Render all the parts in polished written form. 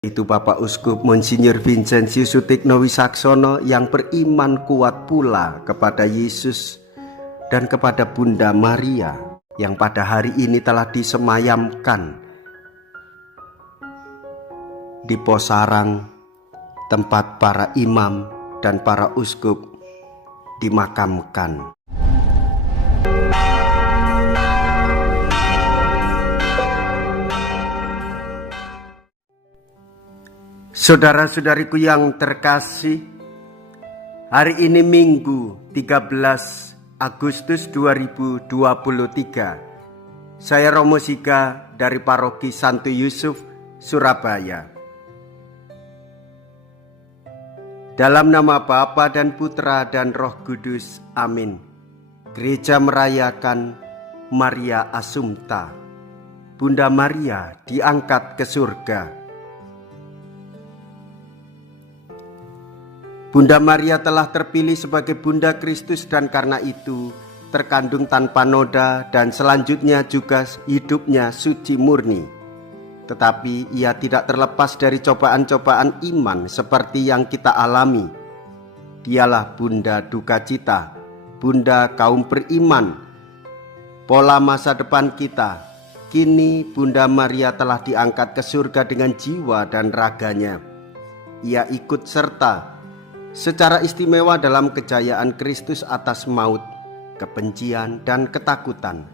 Itu Bapak Uskup Monsinyur Vincentius Sutikno Wisaksono yang beriman kuat pula kepada Yesus dan kepada Bunda Maria yang pada hari ini telah disemayamkan di Posarang, tempat para imam dan para uskup dimakamkan. Saudara-saudariku yang terkasih, hari ini Minggu 13 Agustus 2023. Saya Romo Siga dari Paroki Santo Yusuf, Surabaya. Dalam nama Bapa dan Putra dan Roh Kudus, amin. Gereja merayakan Maria Assumpta. Bunda Maria diangkat ke surga. Bunda Maria telah terpilih sebagai Bunda Kristus dan karena itu terkandung tanpa noda dan selanjutnya juga hidupnya suci murni. Tetapi ia tidak terlepas dari cobaan-cobaan iman seperti yang kita alami. Dialah Bunda duka cita, Bunda kaum beriman, pola masa depan kita. Kini Bunda Maria telah diangkat ke surga dengan jiwa dan raganya. Ia ikut serta secara istimewa dalam kejayaan Kristus atas maut, kebencian, dan ketakutan.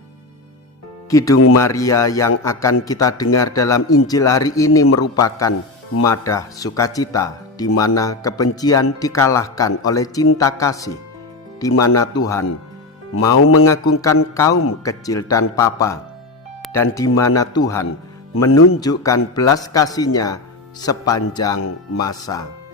Kidung Maria yang akan kita dengar dalam Injil hari ini merupakan madah sukacita, di mana kebencian dikalahkan oleh cinta kasih, di mana Tuhan mau mengagungkan kaum kecil dan papa, dan di mana Tuhan menunjukkan belas kasih-Nya sepanjang masa.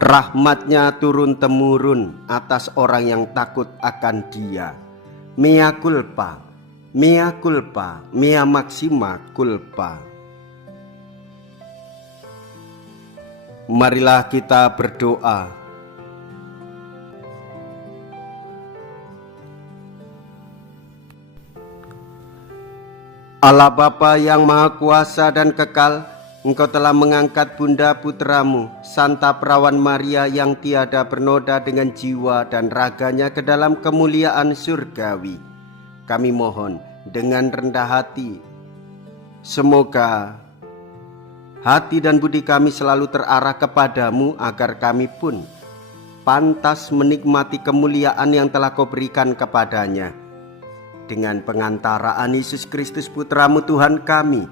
Rahmat-Nya turun-temurun atas orang yang takut akan Dia. Mea culpa, mea culpa, mea maxima culpa. Marilah kita berdoa. Allah Bapa yang Maha Kuasa dan Kekal, Engkau telah mengangkat Bunda Putramu, Santa Perawan Maria yang tiada bernoda dengan jiwa dan raganya ke dalam kemuliaan surgawi. Kami mohon dengan rendah hati, semoga hati dan budi kami selalu terarah kepadamu agar kami pun pantas menikmati kemuliaan yang telah Kau berikan kepadanya. Dengan pengantaraan Yesus Kristus Putramu Tuhan kami,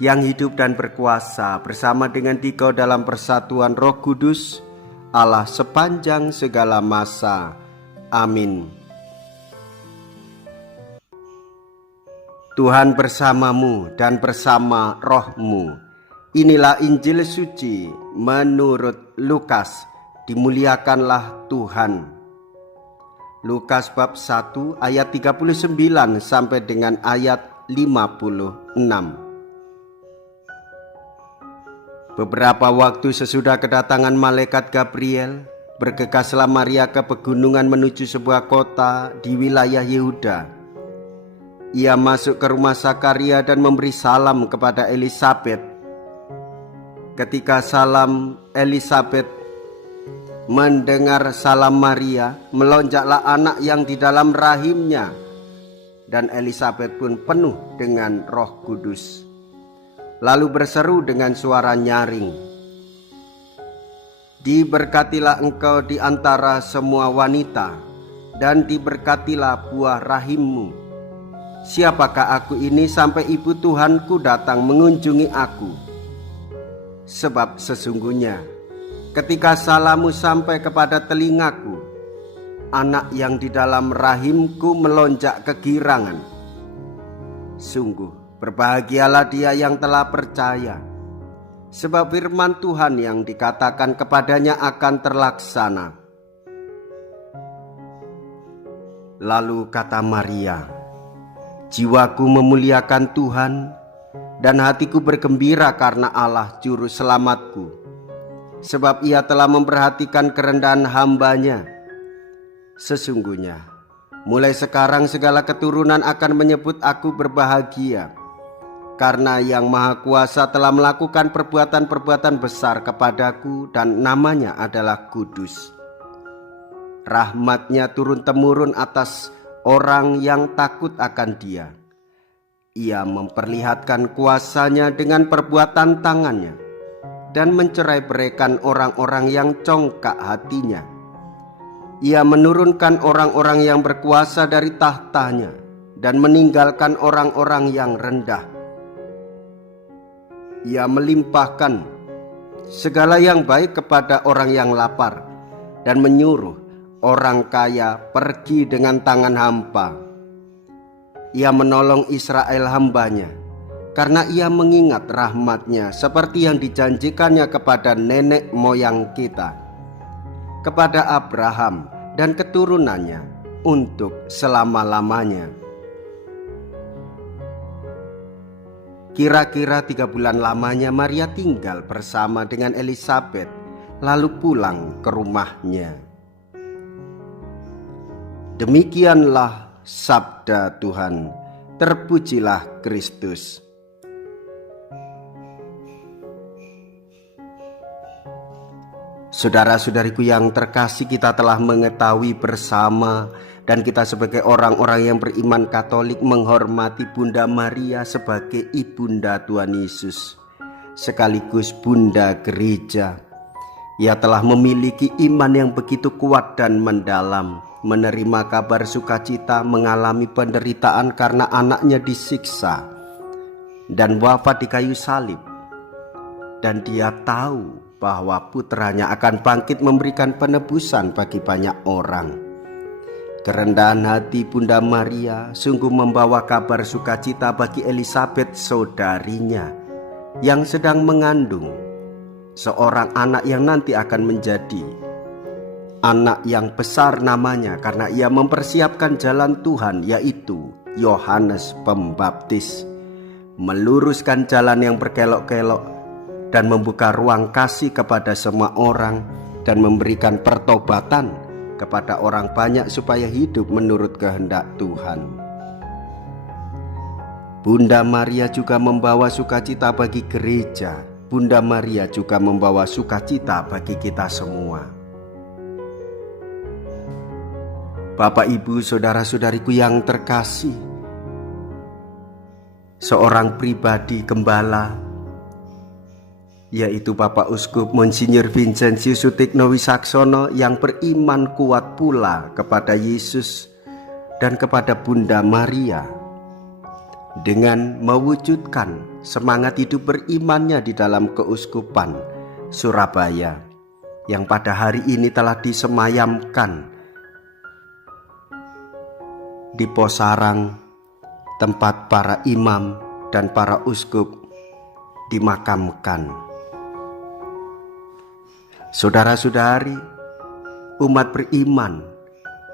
yang hidup dan berkuasa bersama dengan Dikau dalam persatuan Roh Kudus, Allah sepanjang segala masa. Amin. Tuhan bersamamu dan bersama rohmu. Inilah Injil suci menurut Lukas. Dimuliakanlah Tuhan. Lukas bab 1 ayat 39 sampai dengan ayat 56. Beberapa waktu sesudah kedatangan malaikat Gabriel, bergegaslah Maria ke pegunungan menuju sebuah kota di wilayah Yehuda. Ia masuk ke rumah Zakaria dan memberi salam kepada Elisabet. Ketika salam Elisabet mendengar salam Maria, melonjaklah anak yang di dalam rahimnya, dan Elisabet pun penuh dengan Roh Kudus. Lalu berseru dengan suara nyaring, "Diberkatilah engkau di antara semua wanita, dan diberkatilah buah rahimmu. Siapakah aku ini sampai ibu Tuhanku datang mengunjungi aku? Sebab sesungguhnya ketika salammu sampai kepada telingaku, anak yang di dalam rahimku melonjak kegirangan. Sungguh berbahagialah dia yang telah percaya, sebab firman Tuhan yang dikatakan kepadanya akan terlaksana." Lalu kata Maria, "Jiwaku memuliakan Tuhan, dan hatiku bergembira karena Allah Juru Selamatku, sebab Ia telah memperhatikan kerendahan hamba-Nya. Sesungguhnya Mulai sekarang segala keturunan akan menyebut aku berbahagia, karena Yang Maha Kuasa telah melakukan perbuatan-perbuatan besar kepadaku dan namanya adalah kudus. Rahmat-Nya turun-temurun atas orang yang takut akan Dia. Ia memperlihatkan kuasa-Nya dengan perbuatan tangannya dan mencerai-beraikan orang-orang yang congkak hatinya. Ia menurunkan orang-orang yang berkuasa dari tahtanya dan meninggalkan orang-orang yang rendah. Ia melimpahkan segala yang baik kepada orang yang lapar dan menyuruh orang kaya pergi dengan tangan hampa. Ia menolong Israel hamba-Nya, karena Ia mengingat rahmat-Nya seperti yang dijanjikannya kepada nenek moyang kita, kepada Abraham dan keturunannya untuk selama-lamanya. Kira-kira 3 bulan lamanya Maria tinggal bersama dengan Elisabet, lalu pulang ke rumahnya. Demikianlah sabda Tuhan. Terpujilah Kristus. Saudara-saudariku yang terkasih, kita telah mengetahui bersama dan kita sebagai orang-orang yang beriman Katolik menghormati Bunda Maria sebagai Ibunda Tuhan Yesus, sekaligus Bunda Gereja. Ia telah memiliki iman yang begitu kuat dan mendalam, menerima kabar sukacita mengalami penderitaan karena anaknya disiksa dan wafat di kayu salib. Dan dia tahu bahwa putranya akan bangkit memberikan penebusan bagi banyak orang. Kerendahan hati Bunda Maria sungguh membawa kabar sukacita bagi Elisabet saudarinya yang sedang mengandung seorang anak yang nanti akan menjadi anak yang besar namanya, karena ia mempersiapkan jalan Tuhan, yaitu Yohanes Pembaptis, meluruskan jalan yang berkelok-kelok dan membuka ruang kasih kepada semua orang dan memberikan pertobatan kepada orang banyak supaya hidup menurut kehendak Tuhan. Bunda Maria juga membawa sukacita bagi gereja. Bunda Maria juga membawa sukacita bagi kita semua. Bapak, Ibu, saudara-saudariku yang terkasih, seorang pribadi gembala, yaitu Bapak Uskup Monsinyur Vincentius Sutikno Wisaksono, yang beriman kuat pula kepada Yesus dan kepada Bunda Maria, dengan mewujudkan semangat hidup berimannya di dalam Keuskupan Surabaya, yang pada hari ini telah disemayamkan di Posarang, tempat para imam dan para uskup dimakamkan. Saudara-saudari, umat beriman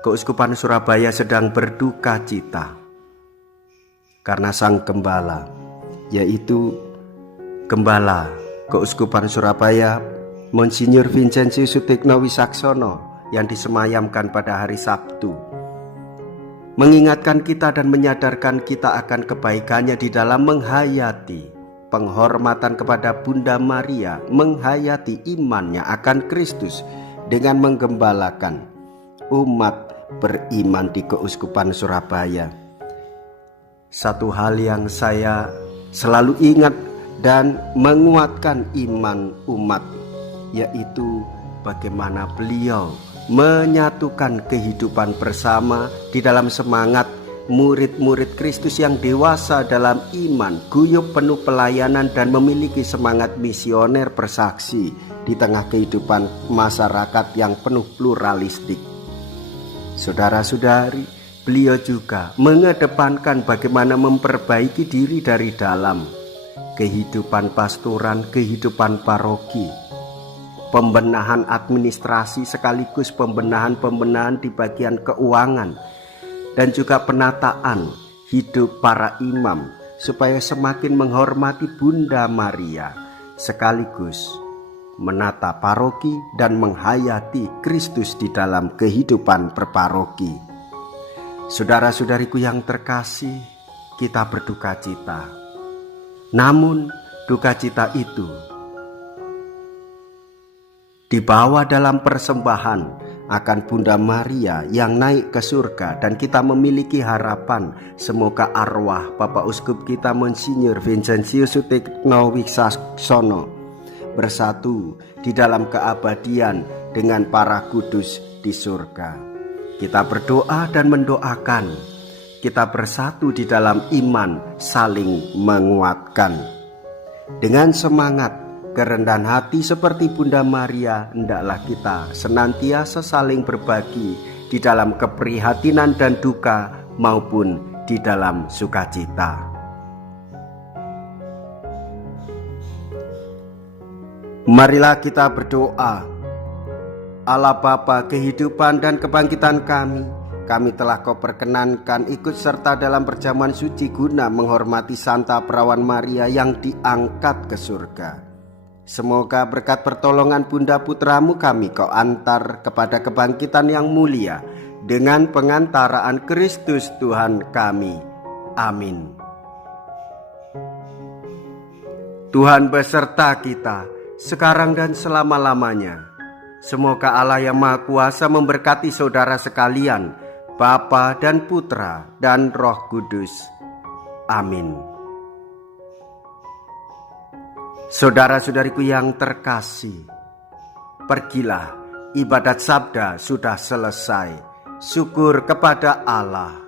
Keuskupan Surabaya sedang berduka cita karena sang gembala, yaitu Gembala Keuskupan Surabaya Monsinyur Vincentius Sutikno Wisaksono, yang disemayamkan pada hari Sabtu, mengingatkan kita dan menyadarkan kita akan kebaikannya di dalam menghayati penghormatan kepada Bunda Maria, menghayati imannya akan Kristus dengan menggembalakan umat beriman di Keuskupan Surabaya. Satu hal yang saya selalu ingat dan menguatkan iman umat, yaitu bagaimana beliau menyatukan kehidupan bersama di dalam semangat murid-murid Kristus yang dewasa dalam iman, guyup penuh pelayanan dan memiliki semangat misioner bersaksi di tengah kehidupan masyarakat yang penuh pluralistik. Saudara-saudari, beliau juga mengedepankan bagaimana memperbaiki diri dari dalam kehidupan pastoran, kehidupan paroki, pembenahan administrasi sekaligus pembenahan di bagian keuangan, dan juga penataan hidup para imam supaya semakin menghormati Bunda Maria, sekaligus menata paroki dan menghayati Kristus di dalam kehidupan berparoki. Saudara-saudariku yang terkasih, kita berduka cita. Namun duka cita itu dibawa dalam persembahan akan Bunda Maria yang naik ke surga, dan kita memiliki harapan semoga arwah Bapak Uskup kita Monsinyur Vincentius Sutikno Wicaksono bersatu di dalam keabadian dengan para kudus di surga. Kita berdoa dan mendoakan kita bersatu di dalam iman, saling menguatkan. Dengan semangat kerendahan hati seperti Bunda Maria, hendaklah kita senantiasa saling berbagi di dalam keprihatinan dan duka maupun di dalam sukacita. Marilah kita berdoa. Allah Bapa kehidupan dan kebangkitan kami telah Kau perkenankan ikut serta dalam perjamuan suci guna menghormati Santa Perawan Maria yang diangkat ke surga. Semoga berkat pertolongan Bunda Putramu kami Kau antar kepada kebangkitan yang mulia dengan pengantaraan Kristus Tuhan kami. Amin. Tuhan beserta kita sekarang dan selama-lamanya. Semoga Allah yang Maha Kuasa memberkati saudara sekalian, Bapa dan Putra dan Roh Kudus. Amin. Saudara-saudariku yang terkasih, pergilah, ibadat sabda sudah selesai. Syukur kepada Allah.